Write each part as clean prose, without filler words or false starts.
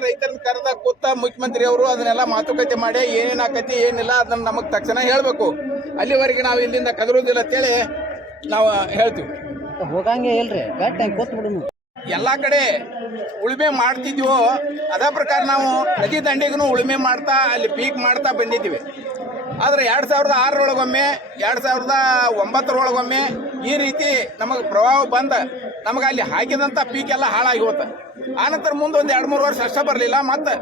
ರೈತರನ್ನ ಕರೆದ ಕೂತ ಮುಖ್ಯಮಂತ್ರಿ ಅವರು ಅದನ್ನೆಲ್ಲ ಮಾತುಕತೆ ಮಾಡಿ ಏನೇನು ಆಕತಿ ಏನಿಲ್ಲ ಅದನ್ನ ನಮಗೆ ತಕ್ಷಣ ಹೇಳಬೇಕು. ಅಲ್ಲಿವರೆಗೆ ನಾವು ಇಲ್ಲಿಂದ ಕದರುವುದಿಲ್ಲ ಅಂತೇಳಿ ನಾವು ಹೇಳ್ತೀವಿ. ಹೋಗಂಗೆ ಇಲ್ರಿ, ಕೂತ್ ಬಿಡು. ಎಲ್ಲಾ ಕಡೆ ಉಳುಮೆ ಮಾಡ್ತಿದ್ವೋ ಅದೇ ಪ್ರಕಾರ ನಾವು ನದಿ ದಂಡೆಗೂ ಉಳುಮೆ ಮಾಡ್ತಾ ಅಲ್ಲಿ ಪೀಕ್ ಮಾಡ್ತಾ ಬಂದಿದ್ದೀವಿ. ಆದರೆ 2006ರೊಳಗೊಮ್ಮೆ 2009ರೊಳಗೊಮ್ಮೆ ಈ ರೀತಿ ನಮಗೆ ಪ್ರವಾಹ ಬಂದ ನಮಗೆ ಅಲ್ಲಿ ಹಾಕಿದಂಥ ಪೀಕ್ ಎಲ್ಲ ಹಾಳಾಗಿ ಹೋತ. ಆನಂತರ ಮುಂದೆ ಒಂದು 2-3 ವರ್ಷ ಅಷ್ಟೇ ಬರಲಿಲ್ಲ, ಮತ್ತು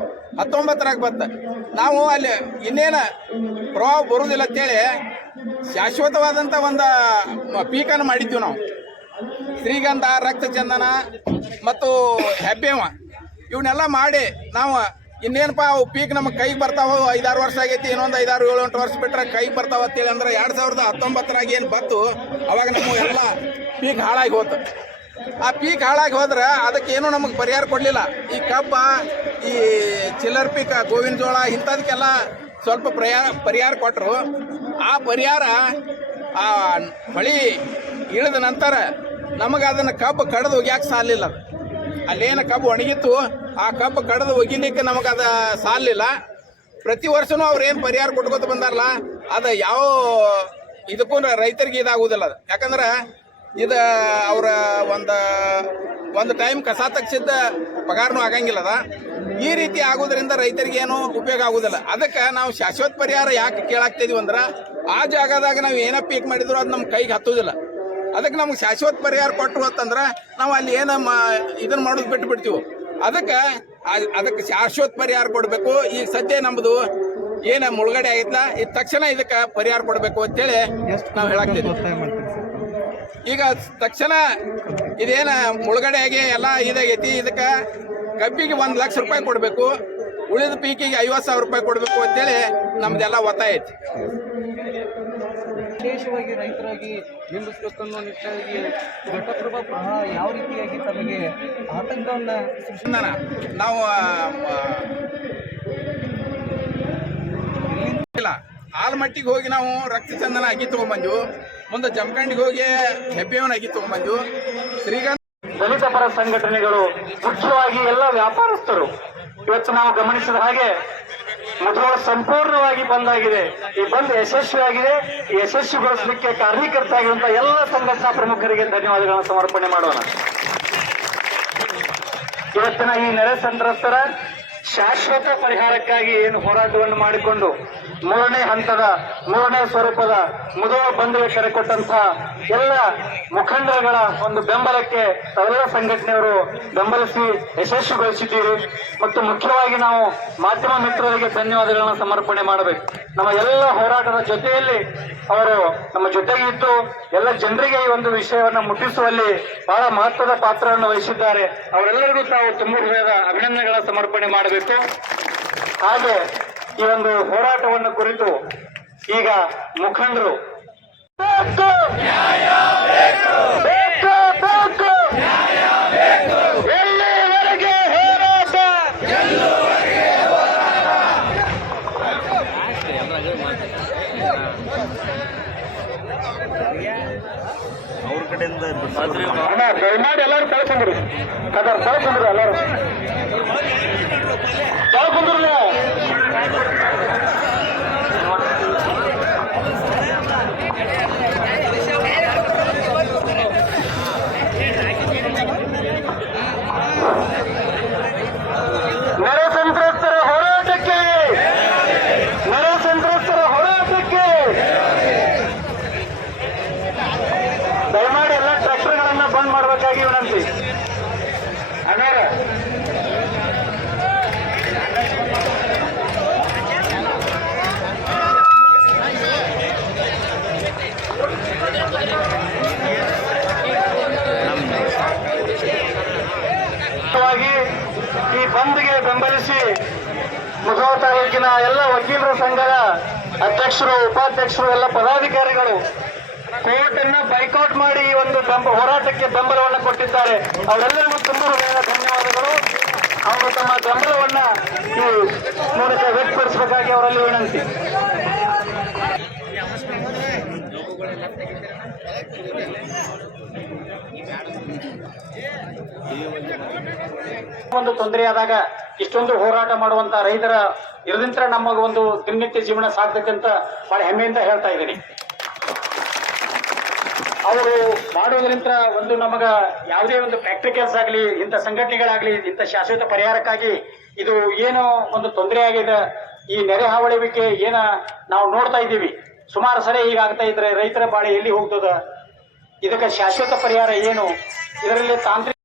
19ರಾಗ ಬಂತ. ನಾವು ಅಲ್ಲಿ ಇನ್ನೇನು ಪ್ರವಾಹ ಬರುವುದಿಲ್ಲ ಅಂತೇಳಿ ಶಾಶ್ವತವಾದಂಥ ಒಂದು ಪೀಕನ್ನು ಮಾಡಿದ್ವಿ ನಾವು. ಶ್ರೀಗಂಧ, ರಕ್ತಚಂದನ ಮತ್ತು ಹೆಬ್ಬೇವ ಇವನ್ನೆಲ್ಲ ಮಾಡಿ ನಾವು ಇನ್ನೇನಪ್ಪ ಅವು ಪೀಕ್ ನಮಗೆ ಕೈಗೆ ಬರ್ತಾವೆ. 5-6 ವರ್ಷ ಆಗೈತಿ, ಇನ್ನೊಂದು 5-6-7-8 ವರ್ಷ ಬಿಟ್ಟರೆ ಕೈಗೆ ಬರ್ತಾವ ಅಂತೇಳಿ ಅಂದ್ರೆ 2019ರಾಗ ಏನು ಬಂತು ಅವಾಗ ನಮ್ಮ ಎಲ್ಲ ಪೀಕ್ ಹಾಳಾಗಿ ಹೋತು. ಆ ಪೀಕ್ ಹಾಳಾಗಿ ಹೋದ್ರೆ ಅದಕ್ಕೇನು ನಮಗೆ ಪರಿಹಾರ ಕೊಡಲಿಲ್ಲ. ಈ ಕಬ್ಬ, ಈ ಚಿಲ್ಲರ್ ಪೀಕ್, ಗೋವಿನ ಜೋಳ ಇಂಥದಕ್ಕೆಲ್ಲ ಸ್ವಲ್ಪ ಪರಿಹಾರ ಕೊಟ್ಟರು. ಆ ಪರಿಹಾರ ಆ ಮಳೆ ಇಳಿದ ನಂತರ ನಮಗೆ ಅದನ್ನು ಕಬ್ಬು ಕಡ್ದು ಒಗ್ಯಾಕೆ ಸಾಲಿಲ್ಲ. ಅಲ್ಲೇನು ಕಬ್ಬು ಒಣಗಿತ್ತು ಆ ಕಬ್ಬು ಕಡ್ದು ಒಗಿಲಿಕ್ಕೆ ನಮಗದು ಸಾಲಿಲ್ಲ. ಪ್ರತಿ ವರ್ಷವೂ ಅವ್ರು ಏನು ಪರಿಹಾರ ಕೊಟ್ಕೋತ ಬಂದಾರಲ್ಲ ಅದು ಯಾವ ಇದಕ್ಕೂ ರೈತರಿಗೆ ಇದಾಗುವುದಿಲ್ಲ. ಅದು ಯಾಕಂದ್ರೆ ಇದು ಅವರ ಒಂದು ಟೈಮ್ ಕಸ ತಗ್ಸಿದ್ದ ಪಗಾರನೂ ಆಗಂಗಿಲ್ಲ. ಅದ ಈ ರೀತಿ ಆಗೋದ್ರಿಂದ ರೈತರಿಗೆ ಏನು ಉಪಯೋಗ ಆಗೋದಿಲ್ಲ. ಅದಕ್ಕೆ ನಾವು ಶಾಶ್ವತ ಪರಿಹಾರ ಯಾಕೆ ಕೇಳಾಕ್ತಿದೀವಿ ಅಂದ್ರೆ ಆ ಜಾಗದಾಗ ನಾವು ಏನೋ ಪೀಕ್ ಮಾಡಿದ್ರು ಅದು ನಮ್ಮ ಕೈಗೆ ಹತ್ತೋದಿಲ್ಲ. ಅದಕ್ಕೆ ನಮ್ಗೆ ಶಾಶ್ವತ ಪರಿಹಾರ ಕೊಟ್ಟರು ಅಂತಂದ್ರೆ ನಾವು ಅಲ್ಲಿ ಏನು ಇದನ್ನು ಮಾಡೋದು ಬಿಟ್ಟು ಬಿಡ್ತೀವಿ. ಅದಕ್ಕೆ ಶಾಶ್ವತ ಪರಿಹಾರ ಕೊಡಬೇಕು. ಈಗ ಸದ್ಯ ನಮ್ಮದು ಏನು ಮುಳುಗಡೆ ಆಗಿತ್ತಲ್ಲ, ಈ ತಕ್ಷಣ ಇದಕ್ಕೆ ಪರಿಹಾರ ಕೊಡಬೇಕು ಅಂತೇಳಿ ನಾವು ಹೇಳಾಕ್ತಿದ್ವಿ. ಈಗ ತಕ್ಷಣ ಇದೇನು ಮುಳುಗಡೆ ಆಗಿ ಎಲ್ಲ ಇದಾಗೈತಿ, ಇದಕ್ಕೆ ಕಬ್ಬಿಗೆ 1 ಲಕ್ಷ ರೂಪಾಯಿ ಕೊಡಬೇಕು, ಉಳಿದ ಪೀಕಿಗೆ 50,000 ರೂಪಾಯಿ ಕೊಡಬೇಕು ಅಂತೇಳಿ ನಮ್ದೆಲ್ಲ ಒತ್ತಾಯ ಐತಿ. ವಿಶೇಷವಾಗಿ ರೈತರಾಗಿ ನಿಂದಿಸಬೇಕನ್ನೋ ನಿಟ್ಟಿನಲ್ಲಿ ಘಟಪ್ರಭಾ ಪ್ರವಾಹ ಯಾವ ರೀತಿಯಾಗಿ ತಮಗೆ ಆತಂಕವನ್ನು ನಾವು ಇಲ್ಲ ಆಲ್ಮಟ್ಟಿಗೆ ಹೋಗಿ ನಾವು ರಕ್ತಚಂದನ ಅಗಿ ತಗೊಂಡ್ಬಂದ್ವು, ಮುಂದೆ ಜಮಖಂಡಿಗೆ ಹೋಗಿ ಹೆಬ್ಬೇವನ ಅಗಿ ತಗೊಂಡ್ಬಂದ್ವು. ಶ್ರೀಗಂಧ ದಲಿತ ಪರ ಸಂಘಟನೆಗಳು, ಮುಖ್ಯವಾಗಿ ಎಲ್ಲ ವ್ಯಾಪಾರಸ್ಥರು ಇವತ್ತು ನಾವು ಗಮನಿಸಿದ ಹಾಗೆ ಮುಧೋಳ ಸಂಪೂರ್ಣವಾಗಿ ಬಂದಾಗಿದೆ. ಈ ಬಂದ್ ಯಶಸ್ವಿಯಾಗಿದೆ. ಈ ಯಶಸ್ವಿಗೊಳಿಸಲಿಕ್ಕೆ ಕಾರಣೀಕರ್ತರಾಗಿರುವಂತಹ ಎಲ್ಲ ಸಂಘಟನಾ ಪ್ರಮುಖರಿಗೆ ಧನ್ಯವಾದಗಳನ್ನು ಸಮರ್ಪಣೆ ಮಾಡೋಣ. ಇವತ್ತಿನ ಈ ನೆರೆ ಸಂತ್ರಸ್ತರ ಶಾಶ್ವತ ಪರಿಹಾರಕ್ಕಾಗಿ ಏನು ಹೋರಾಟವನ್ನು ಮಾಡಿಕೊಂಡು 3ನೇ ಹಂತದ 3ನೇ ಸ್ವರೂಪದ ಮುಧೋಳ ಬಂದ್ಗೆ ಕರೆ ಕೊಟ್ಟಂತಹ ಎಲ್ಲ ಮುಖಂಡರುಗಳ ಒಂದು ಬೆಂಬಲಕ್ಕೆ ತಾವೆಲ್ಲ ಸಂಘಟನೆಯವರು ಬೆಂಬಲಿಸಿ ಯಶಸ್ವಿಗೊಳಿಸಿದ್ದೀರಿ. ಮತ್ತು ಮುಖ್ಯವಾಗಿ ನಾವು ಮಾಧ್ಯಮ ಮಿತ್ರರಿಗೆ ಧನ್ಯವಾದಗಳನ್ನು ಸಮರ್ಪಣೆ ಮಾಡಬೇಕು. ನಮ್ಮ ಎಲ್ಲ ಹೋರಾಟದ ಜೊತೆಯಲ್ಲಿ ಅವರು ನಮ್ಮ ಜೊತೆಗೆ ಇದ್ದು ಎಲ್ಲ ಜನರಿಗೆ ಈ ಒಂದು ವಿಷಯವನ್ನು ಮುಟ್ಟಿಸುವಲ್ಲಿ ಬಹಳ ಮಹತ್ವದ ಪಾತ್ರವನ್ನು ವಹಿಸಿದ್ದಾರೆ. ಅವರೆಲ್ಲರಿಗೂ ತಾವು ತುಂಬ ಹೃದಯದ ಅಭಿನಂದನೆಗಳ ಸಮರ್ಪಣೆ ಮಾಡಬೇಕು. ಹಾಗೆ ಈ ಒಂದು ಹೋರಾಟವನ್ನು ಕುರಿತು ಈಗ ಮುಖಂಡರು ಎಲ್ಲಿವರೆಗೆ ಹೋರಾಟ, ಅವ್ರ ಕಡೆಯಿಂದ ದಯಮಾಡಿ ಎಲ್ಲರೂ ಕಳ್ಕೊಂಡ್ರು ಕಳ್ಕೊಂಡ್ರು ಎಲ್ಲರೂ ಕಳ್ಕೊಂಡ್ರಲ್ಲ. ನೆರೆ ಸಂತ್ರಸ್ತರ ಹೋರಾಟಕ್ಕೆ, ನೆರೆ ಸಂತ್ರಸ್ತರ ಹೋರಾಟಕ್ಕೆ ದಯಮಾಡಿ ಎಲ್ಲ ಟ್ರ್ಯಾಕ್ಟರ್ಗಳನ್ನ ಬಂದ್ ಮಾಡಬೇಕಾಗಿ ವಿನಂತಿ. ಅನಾರ ಈ ಬಂದ್ಗೆ ಬೆಂಬಲಿಸಿ ಮುಧೋಳ ತಾಲೂಕಿನ ಎಲ್ಲ ವಕೀಲರ ಸಂಘದ ಅಧ್ಯಕ್ಷರು, ಉಪಾಧ್ಯಕ್ಷರು, ಎಲ್ಲ ಪದಾಧಿಕಾರಿಗಳು ಕೋರ್ಟ್ ಅನ್ನ ಬೈಕೌಟ್ ಮಾಡಿ ಈ ಒಂದು ಹೋರಾಟಕ್ಕೆ ಬೆಂಬಲವನ್ನು ಕೊಟ್ಟಿದ್ದಾರೆ. ಅವರೆಲ್ಲರಿಗೂ ತುಂಬ ಹೃದಯದ ಧನ್ಯವಾದಗಳು. ಅವರು ತಮ್ಮ ಬೆಂಬಲವನ್ನ ಈ ಮೂಲಕ ವ್ಯಕ್ತಪಡಿಸಬೇಕಾಗಿ ಅವರಲ್ಲಿ ವಿನಂತಿ. ಒಂದು ತೊಂದರೆ ಆದಾಗ ಇಷ್ಟೊಂದು ಹೋರಾಟ ಮಾಡುವಂತ ರೈತರ ಇರದಿಂತ್ರ ನಮಗ ಒಂದು ದಿನನಿತ್ಯ ಜೀವನ ಸಾಗ್ತೈತೆ ಅಂತ ಬಹಳ ಹೆಮ್ಮೆಯಿಂದ ಹೇಳ್ತಾ ಇದ್ದೀನಿ. ಅವರು ಮಾಡೋದ್ರಿಂದ ಒಂದು ನಮಗ ಯಾವುದೇ ಒಂದು ಫ್ಯಾಕ್ಟರಿ ಕೆಲಸ ಆಗಲಿ, ಇಂಥ ಸಂಘಟನೆಗಳಾಗ್ಲಿ, ಇಂಥ ಶಾಶ್ವತ ಪರಿಹಾರಕ್ಕಾಗಿ ಇದು ಏನು ಒಂದು ತೊಂದರೆ ಆಗಿದೆ, ಈ ನೆರೆ ಹಾವಳಿವಿಕೆ ಏನ ನಾವು ನೋಡ್ತಾ ಇದ್ದೀವಿ, ಸುಮಾರು ಸರಿ ಹೀಗಾಗ್ತಾ ಇದ್ರೆ ರೈತರ ಬಾಳೆ ಎಲ್ಲಿ ಹೋಗ್ತದ, ಇದಕ್ಕೆ ಶಾಶ್ವತ ಪರಿಹಾರ ಏನು, ಇದರಲ್ಲಿ ತಾಂತ್ರಿಕ